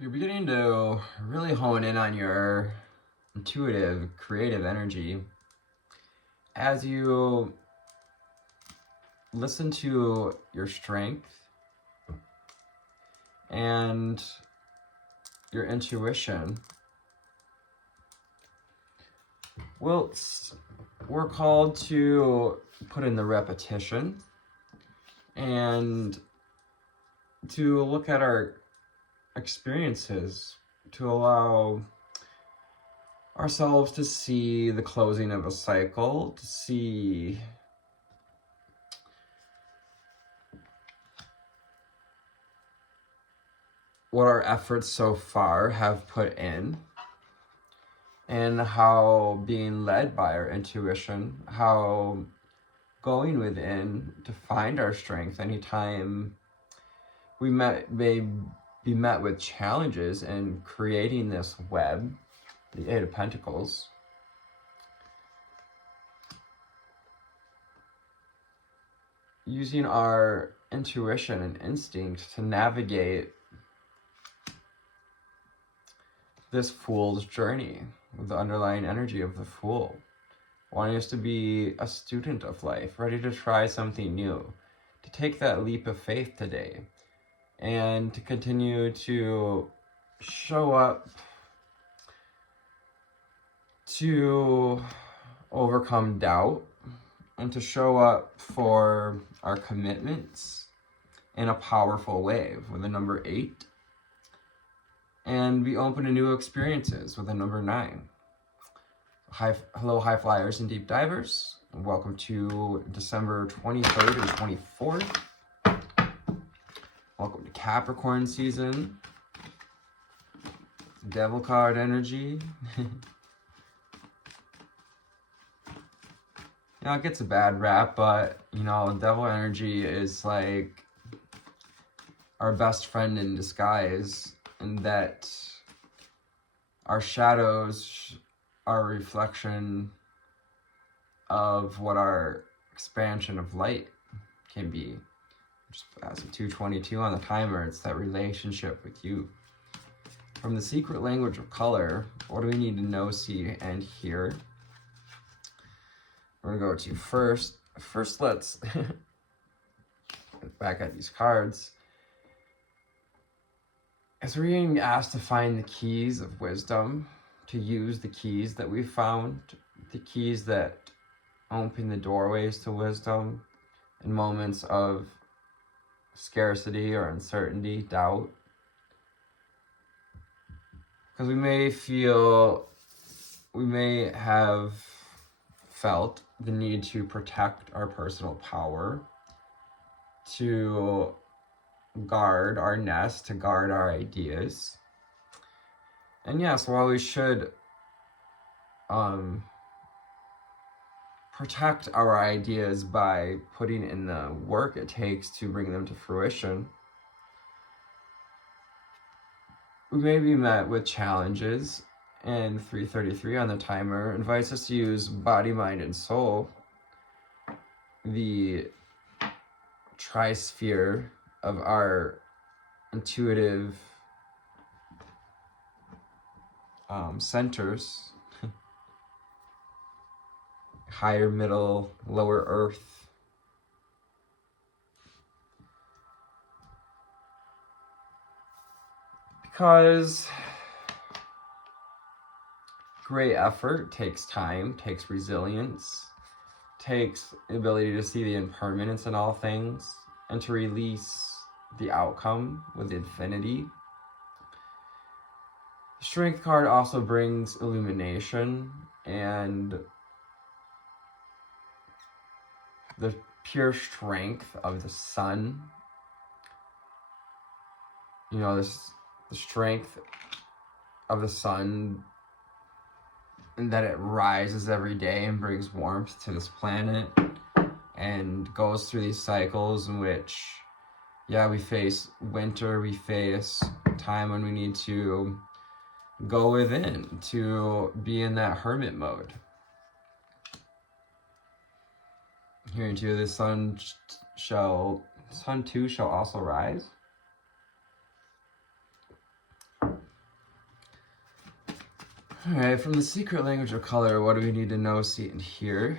You're beginning to really hone in on your intuitive, creative energy as you listen to your strength and your intuition. We're called to put in the repetition and to look at our experiences, to allow ourselves to see the closing of a cycle, to see what our efforts so far have put in, and how being led by our intuition, how going within to find our strength anytime we may be met with challenges in creating this web, the Eight of Pentacles. Using our intuition and instinct to navigate this Fool's journey with the underlying energy of the Fool, wanting us to be a student of life, ready to try something new, to take that leap of faith today, and to continue to show up to overcome doubt, and to show up for our commitments in a powerful way with the number 8, and be open to new experiences with the number 9. Hello, high flyers and deep divers. Welcome to December 23rd and 24th. Welcome to Capricorn season. Devil card energy. It gets a bad rap, but, devil energy is like our best friend in disguise, and that our shadows are a reflection of what our expansion of light can be. Just as a 222 on the timer, it's that relationship with you. From the secret language of color, what do we need to know, see, and hear? We're gonna go to first. Let's look back at these cards. As we're being asked to find the keys of wisdom, to use the keys that we found, the keys that open the doorways to wisdom in moments of scarcity or uncertainty, doubt. Because we may have felt the need to protect our personal power, to guard our nest, to guard our ideas. And yes, while we should protect our ideas by putting in the work it takes to bring them to fruition, we may be met with challenges, and 333 on the timer invites us to use body, mind, and soul, the trisphere of our intuitive centers, higher, middle, lower earth. Because great effort takes time, takes resilience, takes the ability to see the impermanence in all things, and to release the outcome with infinity. The Strength card also brings illumination and the pure strength of the sun. The strength of the sun, and that it rises every day and brings warmth to this planet and goes through these cycles in which, we face winter, we face time when we need to go within, to be in that hermit mode. Here too, the sun too shall also rise. All right, from the secret language of color, what do we need to know, see, and hear?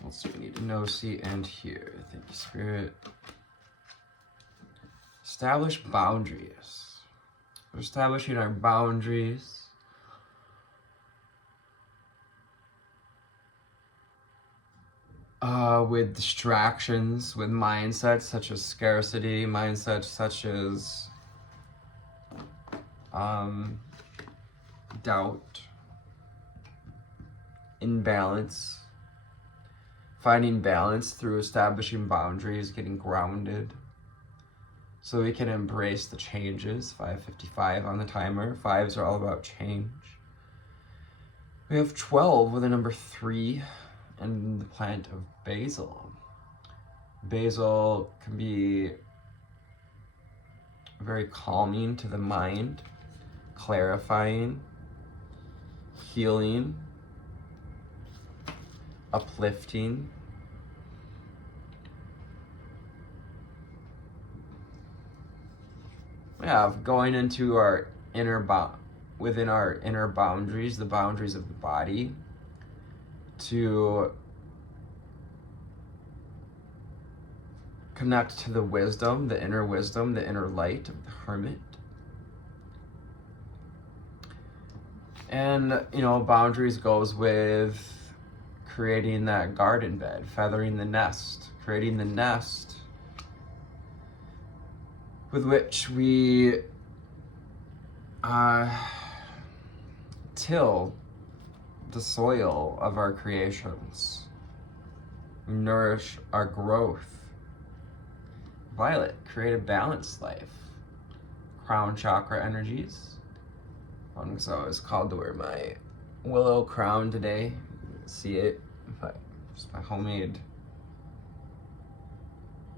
What do we need to know, see, and hear? Thank you, Spirit. Establish boundaries. We're establishing our boundaries. With distractions, with mindsets such as scarcity, mindsets such as doubt, imbalance, finding balance through establishing boundaries, getting grounded, so we can embrace the changes. 5:55 on the timer. 5s are all about change. We have 12 with a number 3 and the plant of basil. Basil can be very calming to the mind, clarifying, healing, uplifting. Yeah, going into our within our inner boundaries, the boundaries of the body, to connect to the wisdom, the inner light of the hermit. And, boundaries goes with creating that garden bed, feathering the nest, creating the nest with which we till the soil of our creations, nourish our growth. Violet, create a balanced life. Crown chakra energies. I'm always called to wear my willow crown today. See it, but it's my homemade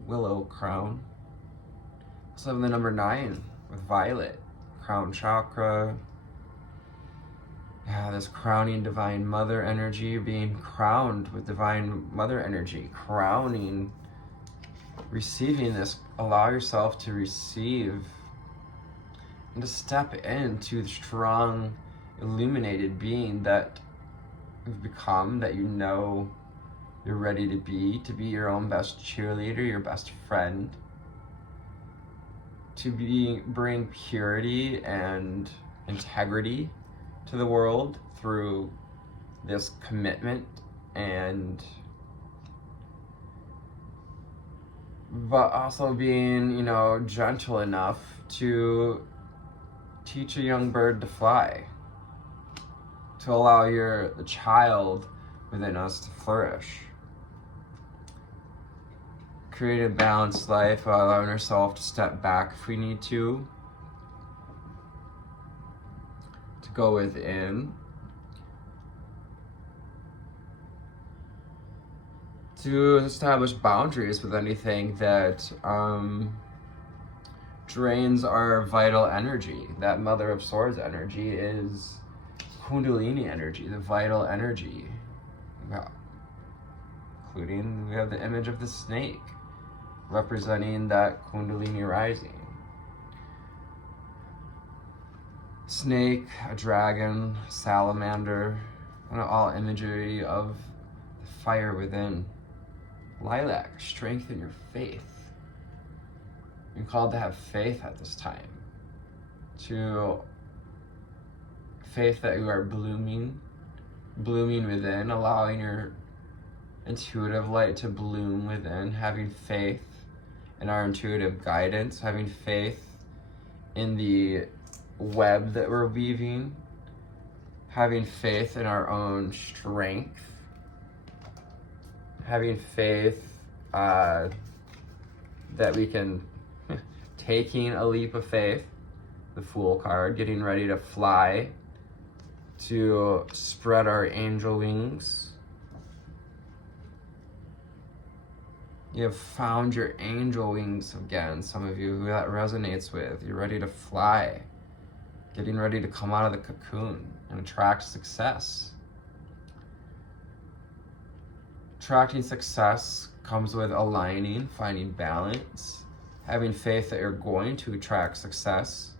willow crown. Also have the number 9 with violet, crown chakra. Yeah, this crowning divine mother energy, being crowned with divine mother energy, crowning, receiving this. Allow yourself to receive and to step into the strong, illuminated being that you've become, that you're ready to be your own best cheerleader, your best friend, to bring purity and integrity to the world through this commitment, but also being, gentle enough to teach a young bird to fly, to allow the child within us to flourish. Create a balanced life, allowing ourselves to step back if we need to go within, to establish boundaries with anything that drains our vital energy. That Mother of Swords energy is Kundalini energy, the vital energy. Including, we have the image of the snake representing that Kundalini rising. Snake, a dragon, salamander, all imagery of the fire within. Lilac, strengthen your faith. You're called to have faith at this time. Faith that you are blooming within, allowing your intuitive light to bloom within, having faith in our intuitive guidance, having faith in the web that we're weaving, having faith in our own strength, having faith that we can, taking a leap of faith, the Fool card, getting ready to fly, to spread our angel wings. You have found your angel wings again, some of you who that resonates with. You're ready to fly, getting ready to come out of the cocoon and attract success. Attracting success comes with aligning, finding balance, having faith that you're going to attract success,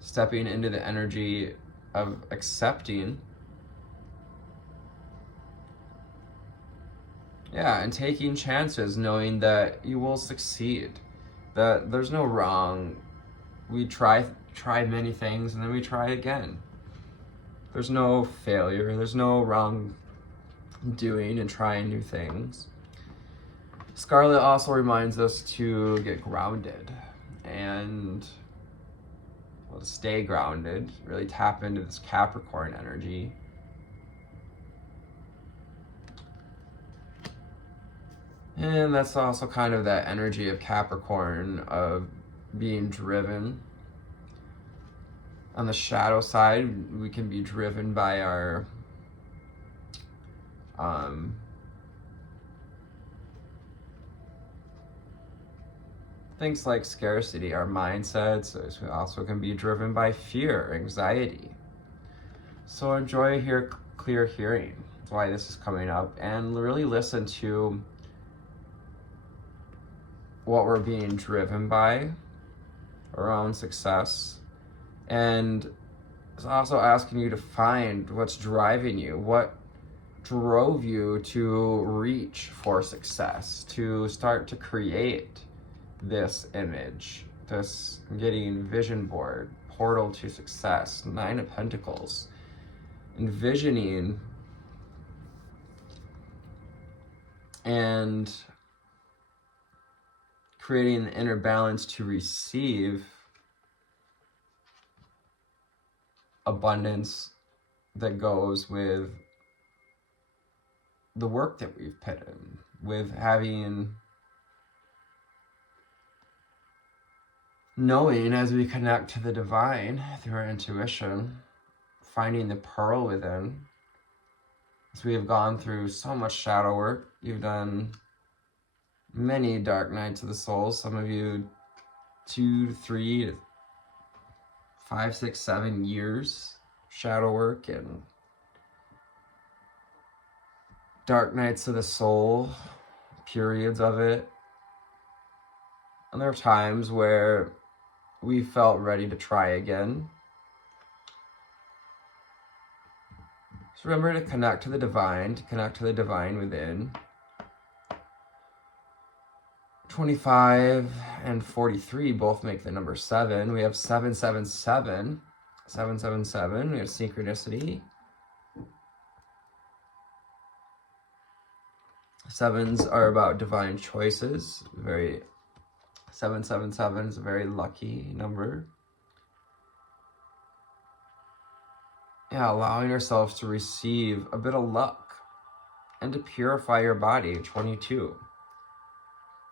stepping into the energy of accepting. Yeah, and taking chances, knowing that you will succeed, that there's no wrong. We try many things and then we try again. There's no failure, there's no wrong doing and trying new things. Scarlet also reminds us to get grounded and, well, to stay grounded, really tap into this Capricorn energy. And that's also kind of that energy of Capricorn, of being driven. On the shadow side, we can be driven by our things like scarcity, our mindsets. We also can be driven by fear, anxiety. So enjoy clear hearing. That's why this is coming up, and really listen to what we're being driven by, our own success. And it's also asking you to find what's driving you, what drove you to reach for success, to start to create this image, this getting vision board, portal to success, 9 of Pentacles, envisioning and creating the inner balance to receive abundance that goes with the work that we've put in, with knowing as we connect to the divine through our intuition, finding the pearl within. As we have gone through so much shadow work, you've done many dark nights of the soul, some of you 2, 3, 5, 6, 7 years shadow work and dark nights of the soul, periods of it. And there are times where we felt ready to try again. So remember to connect to the divine, within. 25 and 43 both make the number 7. We have 777. 777, we have synchronicity. 7s are about divine choices. 777 is a very lucky number. Yeah, allowing ourselves to receive a bit of luck and to purify your body. 22.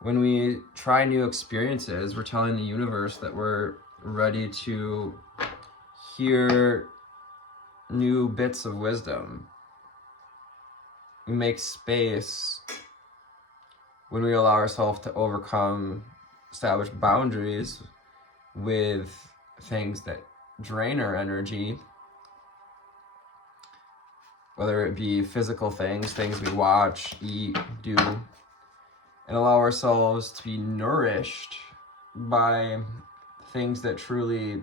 When we try new experiences, we're telling the universe that we're ready to hear new bits of wisdom. We make space when we allow ourselves to establish boundaries with things that drain our energy, whether it be physical things we watch, eat, do, and allow ourselves to be nourished by things that truly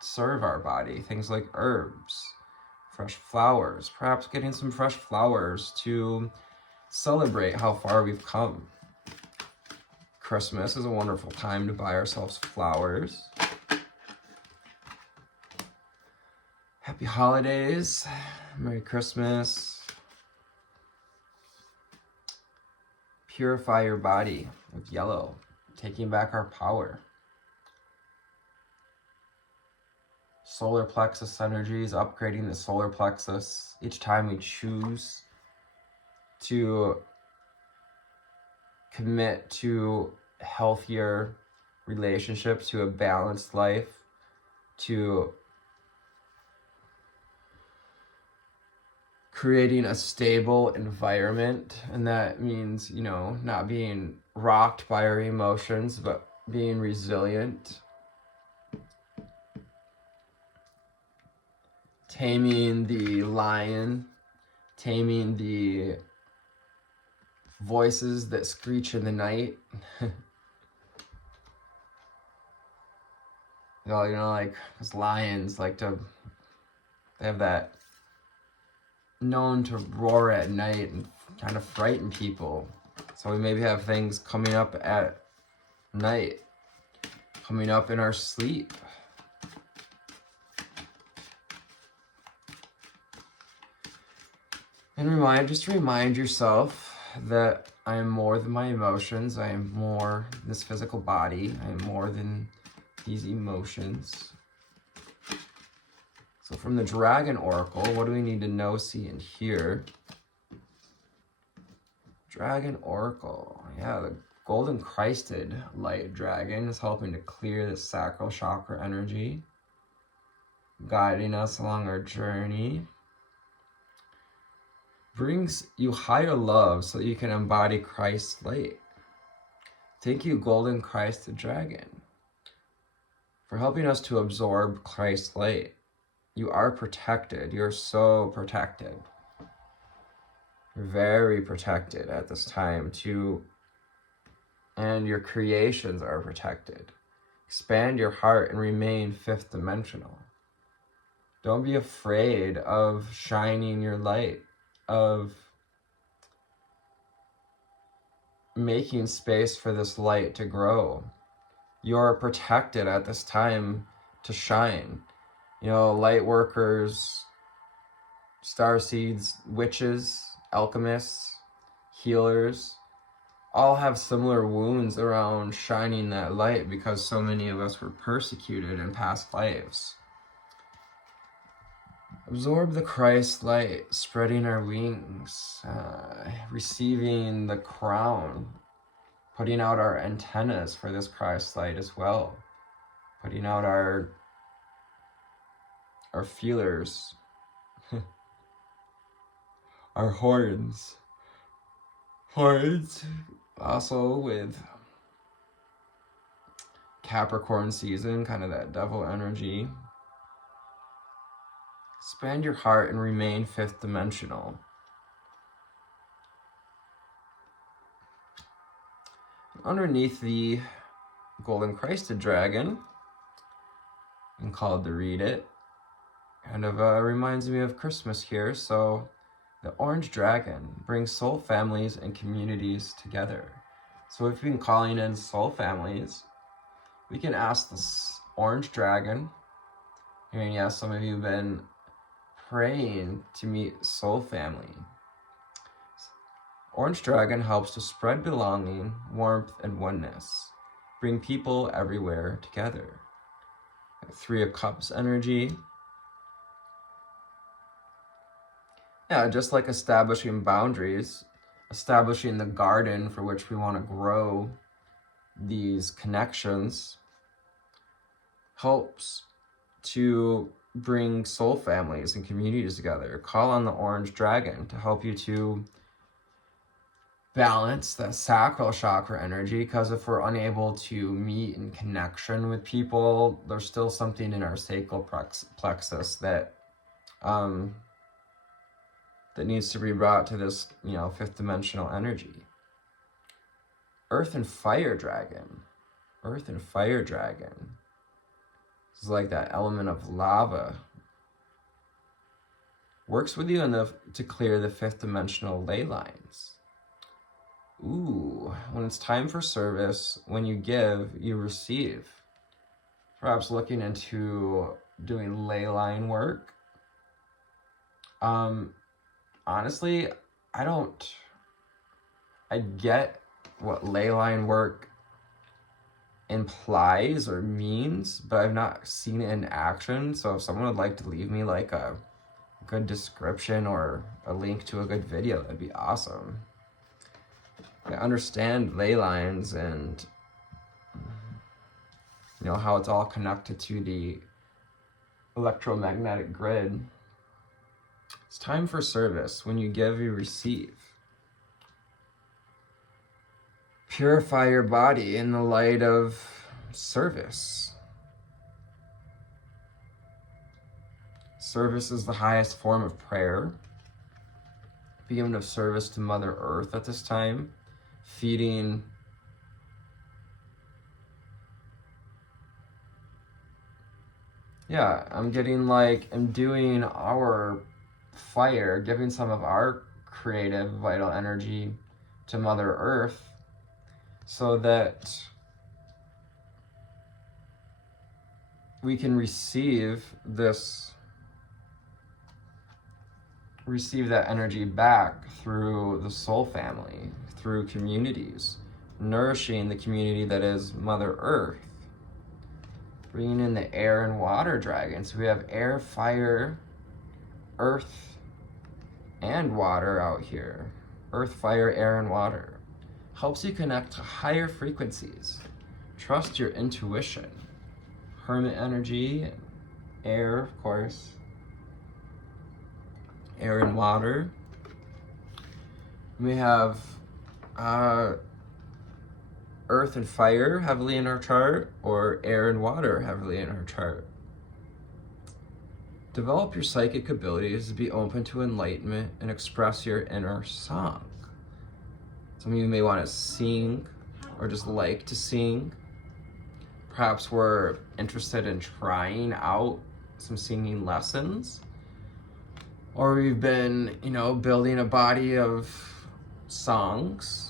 serve our body, things like herbs, fresh flowers, perhaps getting some fresh flowers to celebrate how far we've come. Christmas is a wonderful time to buy ourselves flowers. Happy holidays, Merry Christmas. Purify your body with yellow, taking back our power. Solar plexus energies, upgrading the solar plexus each time we choose to commit to healthier relationships, to a balanced life, to creating a stable environment. And that means, not being rocked by our emotions, but being resilient. Taming the lion, taming the voices that screech in the night. Like, because lions like to, they have that known to roar at night and kind of frighten people. So we maybe have things coming up at night, coming up in our sleep. And just remind yourself that I am more than my emotions. I am more than this physical body. I am more than these emotions. So from the Dragon Oracle, what do we need to know, see, and hear? Dragon Oracle. Yeah, the golden Christed light dragon is helping to clear the sacral chakra energy, guiding us along our journey. Brings you higher love so that you can embody Christ's light. Thank you, golden Christed dragon, for helping us to absorb Christ's light. You are protected. You're so protected. You're very protected at this time too. And your creations are protected. Expand your heart and remain fifth dimensional. Don't be afraid of shining your light, of making space for this light to grow. You're protected at this time to shine. Light workers, star seeds, witches, alchemists, healers, all have similar wounds around shining that light because so many of us were persecuted in past lives. Absorb the Christ light, spreading our wings, receiving the crown, putting out our antennas for this Christ light as well, putting out our feelers, our horns, also with Capricorn season, kind of that devil energy. Expand your heart and remain fifth dimensional. Underneath the golden Christed dragon, I'm called to read it. Kind of reminds me of Christmas here. So the orange dragon brings soul families and communities together. So we've been calling in soul families. We can ask this orange dragon. And yes, some of you have been praying to meet soul family. Orange dragon helps to spread belonging, warmth, and oneness. Bring people everywhere together. Three of Cups energy. Yeah, just like establishing boundaries, establishing the garden for which we want to grow these connections helps to bring soul families and communities together. Call on the orange dragon to help you to balance that sacral chakra energy, because if we're unable to meet in connection with people, there's still something in our sacral plexus that that needs to be brought to this, fifth dimensional energy. Earth and Fire Dragon. Earth and Fire Dragon. This is like that element of lava. Works with you to clear the fifth dimensional ley lines. Ooh, when it's time for service, when you give, you receive. Perhaps looking into doing ley line work. Honestly, I get what ley line work implies or means, but I've not seen it in action. So if someone would like to leave me like a good description or a link to a good video, that'd be awesome. I understand ley lines and how it's all connected to the electromagnetic grid. It's time for service. When you give, you receive. Purify your body in the light of service. Service is the highest form of prayer. being of service to Mother Earth at this time, feeding I'm getting like imbuing our fire, giving some of our creative vital energy to Mother Earth so that we can receive that energy back through the soul family, through communities, nourishing the community that is Mother Earth. Bringing in the air and water dragons. So we have air, fire, earth, and water out here. Earth, fire, air, and water. Helps you connect to higher frequencies. Trust your intuition. Hermit energy, air, of course. Air and water. We have earth and fire heavily in our chart, or air and water heavily in our chart. Develop your psychic abilities to be open to enlightenment and express your inner song. Some of you may want to sing or just like to sing. Perhaps we're interested in trying out some singing lessons. Or we've been, building a body of songs.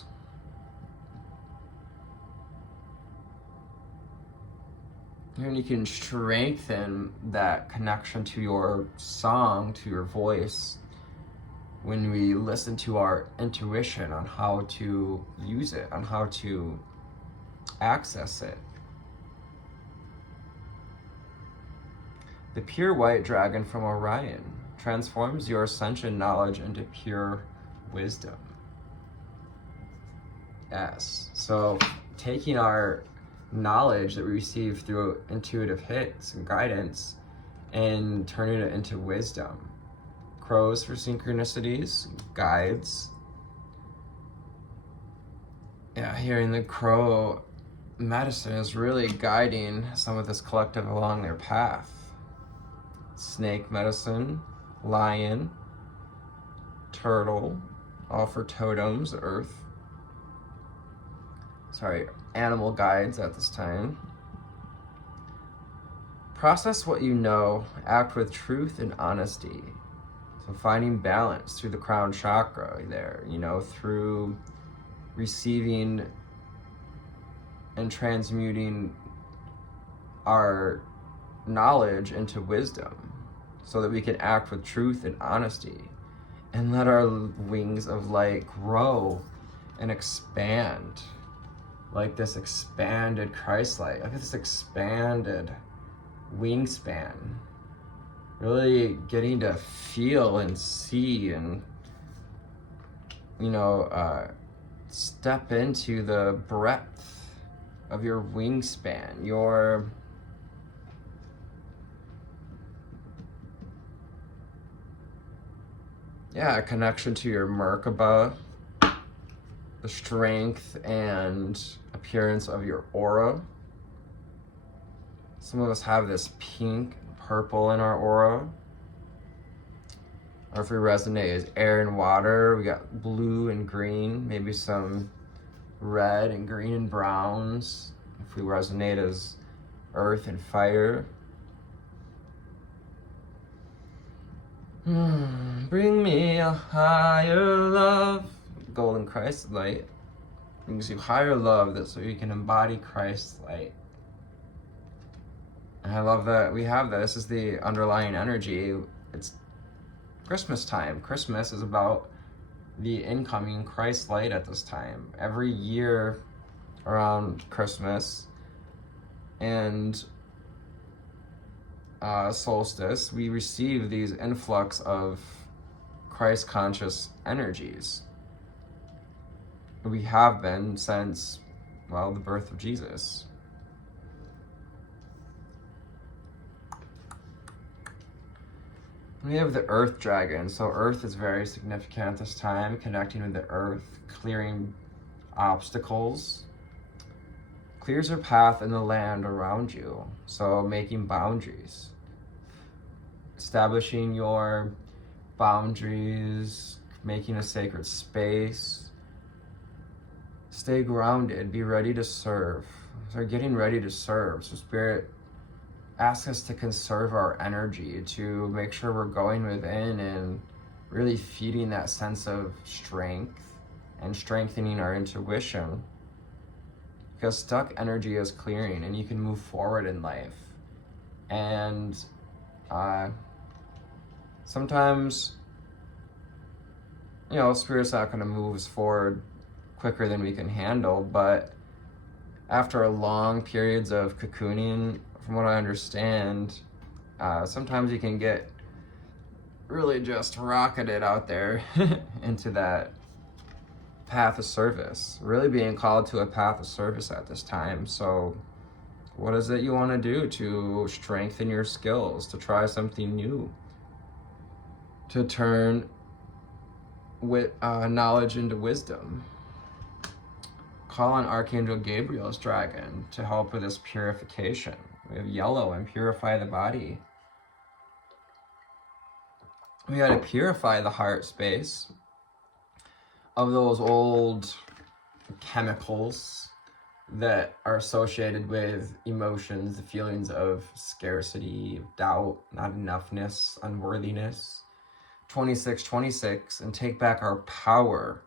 And you can strengthen that connection to your song, to your voice, when we listen to our intuition on how to use it, on how to access it. The pure white dragon from Orion transforms your ascension knowledge into pure wisdom. Yes, so taking our knowledge that we receive through intuitive hits and guidance and turning it into wisdom. Crows for synchronicities, guides. Hearing the crow medicine is really guiding some of this collective along their path. Snake medicine, lion, turtle, all for totems, earth. Animal guides at this time. Process what you know, act with truth and honesty. So finding balance through the crown chakra there, through receiving and transmuting our knowledge into wisdom so that we can act with truth and honesty and let our wings of light grow and expand. Like this expanded Christ light, like this expanded wingspan. Really getting to feel and see and, step into the breadth of your wingspan, your connection to your Merkaba, the strength and appearance of your aura. Some of us have this pink and purple in our aura. Or if we resonate as air and water, we got blue and green, maybe some red and green and browns. If we resonate as earth and fire. Bring me a higher love. Golden Christ light brings you higher love so you can embody Christ's light. And I love that we have this is the underlying energy. It's Christmas time. Christmas is about the incoming Christ light at this time. Every year around Christmas and solstice, we receive these influx of Christ conscious energies. We have been since, the birth of Jesus. We have the earth dragon. So earth is very significant at this time, connecting with the earth, clearing obstacles. Clears your path in the land around you. So making boundaries. Establishing your boundaries, making a sacred space. Stay grounded, be ready to serve. So getting ready to serve. So Spirit asks us to conserve our energy, to make sure we're going within and really feeding that sense of strength and strengthening our intuition. Because stuck energy is clearing and you can move forward in life. And sometimes, Spirit's not going to move us forward quicker than we can handle, but after long periods of cocooning, from what I understand, sometimes you can get really just rocketed out there into that path of service, really being called to a path of service at this time. So what is it you want to do to strengthen your skills, to try something new, to turn knowledge into wisdom? Call on Archangel Gabriel's dragon to help with this purification. We have yellow and purify the body. We got to purify the heart space of those old chemicals that are associated with emotions, the feelings of scarcity, doubt, not enoughness, unworthiness. 2626, and take back our power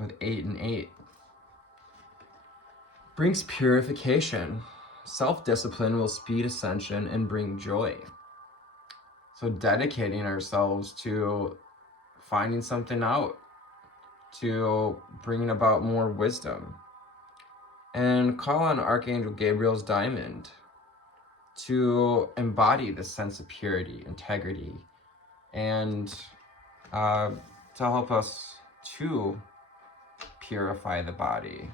with 8 and 8. Brings purification. Self-discipline will speed ascension and bring joy. So dedicating ourselves to finding something out, to bringing about more wisdom. And call on Archangel Gabriel's diamond to embody this sense of purity, integrity, and to help us to purify the body.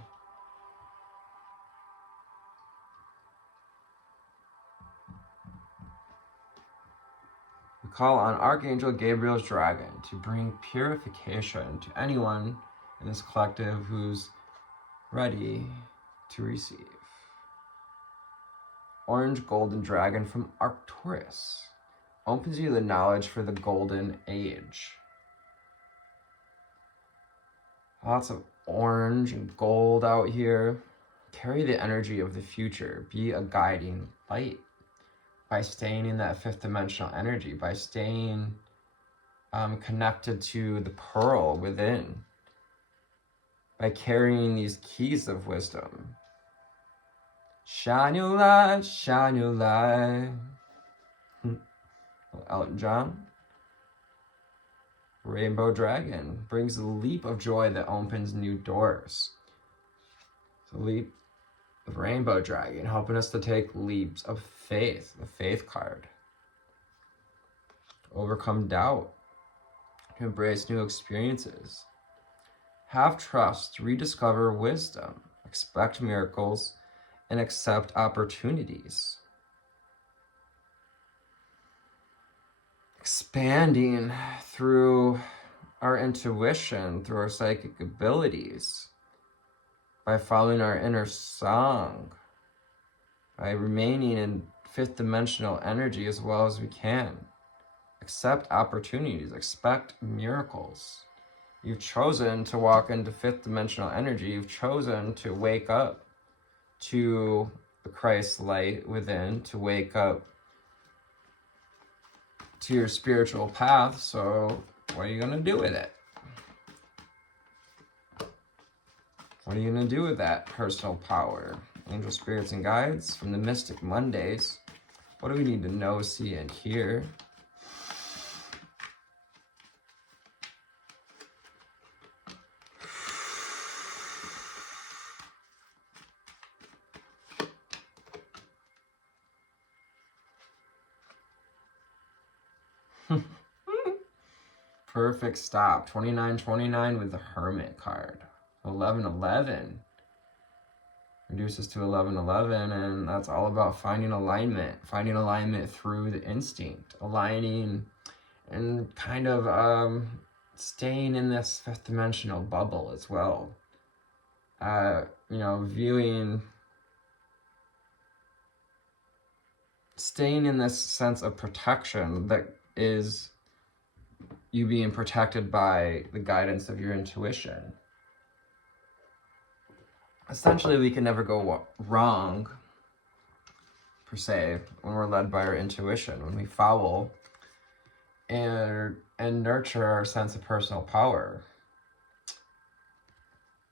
We call on Archangel Gabriel's dragon to bring purification to anyone in this collective who's ready to receive. Orange golden dragon from Arcturus opens you the knowledge for the golden age. Lots of orange and gold out here. Carry the energy of the future. Be a guiding light by staying in that fifth dimensional energy, by staying connected to the pearl within, by carrying these keys of wisdom. Shine your light, shine your light. Elton John. Rainbow Dragon brings a leap of joy that opens new doors. So leap of Rainbow Dragon, helping us to take leaps of faith, the faith card. To overcome doubt, to embrace new experiences. Have trust, rediscover wisdom, expect miracles, and accept opportunities. Expanding through our intuition, through our psychic abilities, by following our inner song, by remaining in fifth dimensional energy as well as we can. Accept opportunities, expect miracles. You've chosen to walk into fifth dimensional energy. You've chosen to wake up to the Christ light within, to wake up to your spiritual path. So what are you going to do with it? What are you going to do with that personal power? Angel spirits and guides from the Mystic Mondays. What do we need to know, see, and hear? Perfect stop. 2929 with the Hermit card. 1111 reduces to 1111, and that's all about finding alignment through the instinct, aligning and kind of staying in this fifth dimensional bubble as well. Staying in this sense of protection that is you being protected by the guidance of your intuition. Essentially, we can never go wrong, per se, when we're led by our intuition, when we follow and nurture our sense of personal power.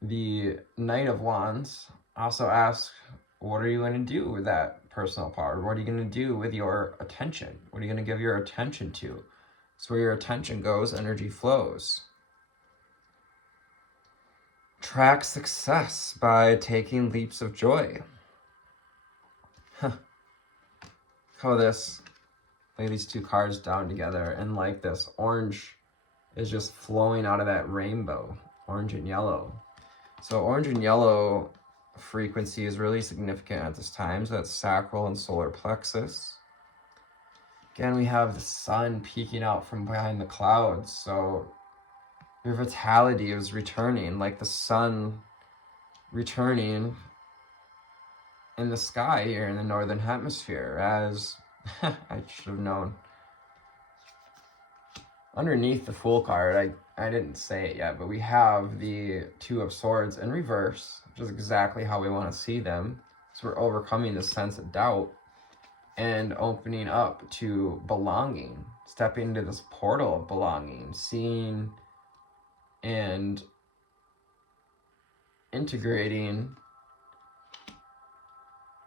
The Knight of Wands also asks, what are you going to do with that personal power? What are you going to do with your attention? What are you going to give your attention to? So where your attention goes, energy flows. Track success by taking leaps of joy. How this, lay these two cards down together, and like this orange is just flowing out of that rainbow, orange and yellow. So orange and yellow frequency is really significant at this time. So that's sacral and solar plexus. Again, we have the sun peeking out from behind the clouds. So your vitality is returning, like the sun returning in the sky here in the northern hemisphere, as I should have known. Underneath the Fool card, I didn't say it yet, but we have the Two of Swords in reverse, which is exactly how we want to see them. So we're overcoming this sense of doubt and opening up to belonging, stepping into this portal of belonging, seeing and integrating,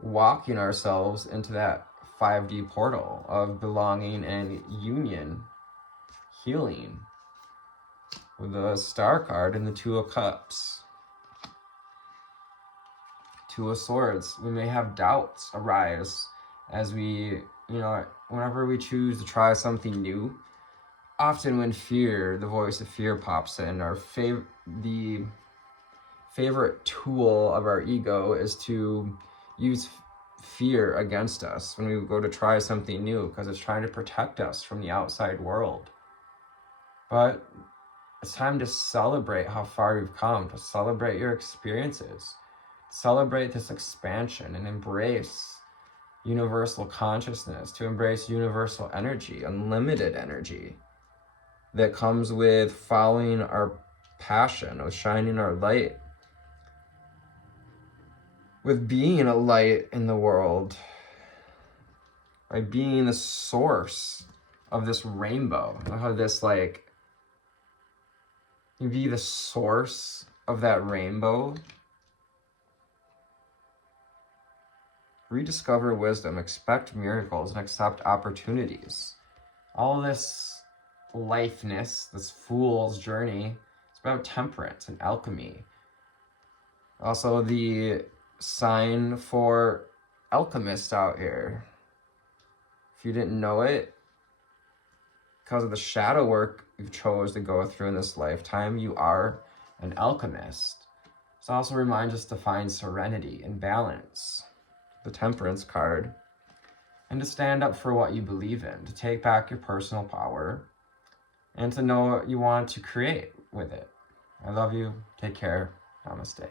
walking ourselves into that 5D portal of belonging and union, healing, with the Star card and the Two of Cups. Two of Swords. We may have doubts arise as we, whenever we choose to try something new. Often when fear, the voice of fear pops in, the favorite tool of our ego is to use fear against us when we go to try something new, because it's trying to protect us from the outside world. But it's time to celebrate how far you've come, to celebrate your experiences, celebrate this expansion, and embrace universal consciousness, to embrace universal energy, unlimited energy that comes with following our passion, with shining our light, with being a light in the world, by being the source of this rainbow, how this, you be the source of that rainbow. Rediscover wisdom, expect miracles, and accept opportunities. All this lifeness, this fool's journey, it's about temperance and alchemy. Also the sign for alchemists out here. If you didn't know it, because of the shadow work you've chose to go through in this lifetime, you are an alchemist. This also reminds us to find serenity and balance, the Temperance card, and to stand up for what you believe in, to take back your personal power, and to know what you want to create with it. I love you. Take care. Namaste.